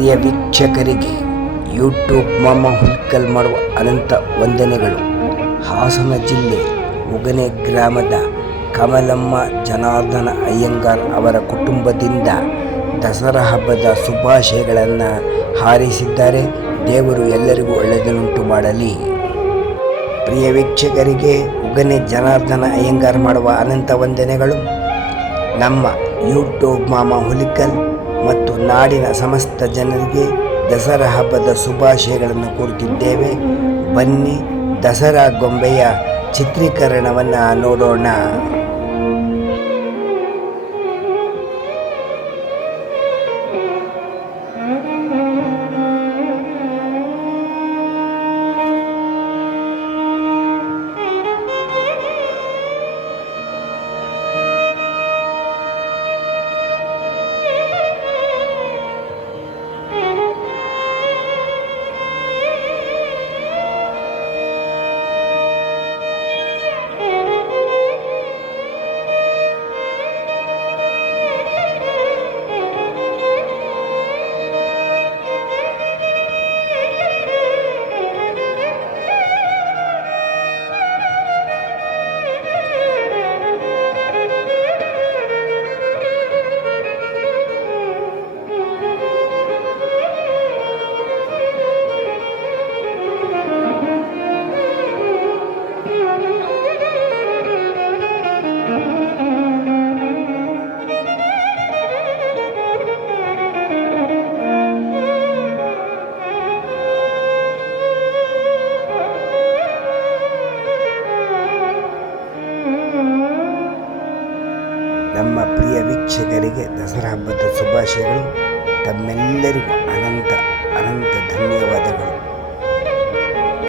ಪ್ರಿಯ ವೀಕ್ಷಕರಿಗೆ ಯೂಟ್ಯೂಬ್ ಮಾಮ ಹುಲ್ಕಲ್ ಮಾಡುವ ಅನಂತ ವಂದನೆಗಳು. ಹಾಸನ ಜಿಲ್ಲೆ ಉಗನೆ ಗ್ರಾಮದ ಕಮಲಮ್ಮ ಜನಾರ್ದನ ಅಯ್ಯಂಗಾರ್ ಅವರ ಕುಟುಂಬದಿಂದ ದಸರಾ ಹಬ್ಬದ ಶುಭಾಶಯಗಳನ್ನು ಹಾರೈಸಿದ್ದಾರೆ. ದೇವರು ಎಲ್ಲರಿಗೂ ಒಳ್ಳೆಯದನ್ನುಂಟು ಮಾಡಲಿ. ಪ್ರಿಯ ವೀಕ್ಷಕರಿಗೆ ಉಗನೆ ಜನಾರ್ದನ ಅಯ್ಯಂಗಾರ್ ಮಾಡುವ ಅನಂತ ವಂದನೆಗಳು. ನಮ್ಮ ಯೂಟ್ಯೂಬ್ ಮಾಮ ಹುಲಿಕಲ್ ಮತ್ತು ನಾಡಿನ ಸಮಸ್ತ ಜನರಿಗೆ ದಸರಾ ಹಬ್ಬದ ಶುಭಾಶಯಗಳನ್ನು ಕೋರುತ್ತಿದ್ದೇವೆ. ಬನ್ನಿ ದಸರಾ ಗೊಂಬೆಯ ಚಿತ್ರೀಕರಣವನ್ನು ನೋಡೋಣ. ನಮ್ಮ ಪ್ರಿಯ ವೀಕ್ಷಕರಿಗೆ ದಸರಾ ಹಬ್ಬದ ಶುಭಾಶಯಗಳು. ತಮ್ಮೆಲ್ಲರಿಗೂ ಅನಂತ